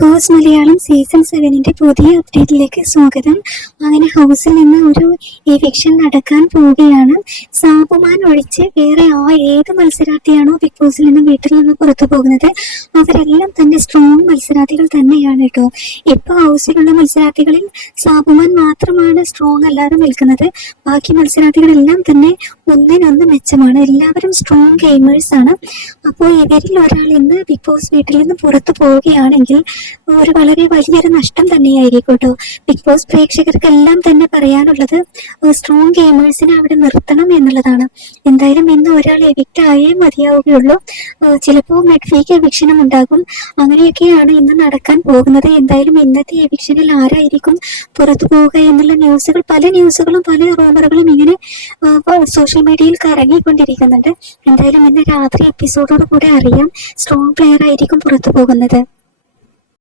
Boss Malayalam season 7 പുതിയ അപ്ഡേറ്റിലേക്ക് സ്വാഗതം. അങ്ങനെ ഹൗസിൽ നിന്ന് ഒരു എവിക്ഷൻ നടക്കാൻ പോവുകയാണ്. സാബുമാൻ ഒഴിച്ച് വേറെ ഏത് മത്സരാർത്ഥിയാണോ ബിഗ് ബോസിൽ നിന്ന് വീട്ടിൽ നിന്ന് പുറത്തു പോകുന്നത് അവരെല്ലാം തന്നെ സ്ട്രോങ് മത്സരാർത്ഥികൾ തന്നെയാണ് കേട്ടോ. ഇപ്പോൾ ഹൗസിലുള്ള മത്സരാർത്ഥികളിൽ സാബുമാൻ മാത്രമാണ് സ്ട്രോങ് അല്ലാതെ നിൽക്കുന്നത്. ബാക്കി മത്സരാർത്ഥികളെല്ലാം തന്നെ ഒന്നിനൊന്ന് മെച്ചമാണ്. എല്ലാവരും സ്ട്രോങ് ഗെയിമേഴ്സ് ആണ്. അപ്പോൾ ഇവരിൽ ഒരാൾ ഇന്ന് ബിഗ് ബോസ് വീട്ടിൽ നിന്ന് പുറത്തു പോവുകയാണെങ്കിൽ ഒരു വളരെ വലിയൊരു നഷ്ടം തന്നെയായിരിക്കും കേട്ടോ. ബിഗ് ബോസ് പ്രേക്ഷകർക്കെല്ലാം തന്നെ പറയാനുള്ളത് സ്ട്രോങ് ഗെയിമേഴ്സിനെ അവിടെ നിർത്തണം എന്നുള്ളതാണ്. എന്തായാലും ഇന്ന് ഒരാൾ എവിക്റ്റ് ആയേ മതിയാവുകയുള്ളൂ. ചിലപ്പോൾ മെഡ്ഫീക്ക് എവിക്ഷനും ഉണ്ടാകും. അങ്ങനെയൊക്കെയാണ് ഇന്ന് നടക്കാൻ പോകുന്നത്. എന്തായാലും ഇന്നത്തെ എവിക്ഷനിൽ ആരായിരിക്കും പുറത്തു പോവുക എന്നുള്ള പല ന്യൂസുകളും പല റൂമറുകളും ഇങ്ങനെ സോഷ്യൽ മീഡിയയിൽ കറങ്ങിക്കൊണ്ടിരിക്കുന്നുണ്ട്. എന്തായാലും ഇന്ന് രാത്രി എപ്പിസോഡോട് കൂടെ അറിയാം സ്ട്രോങ് പ്ലെയർ ആയിരിക്കും പുറത്തു പോകുന്നത്.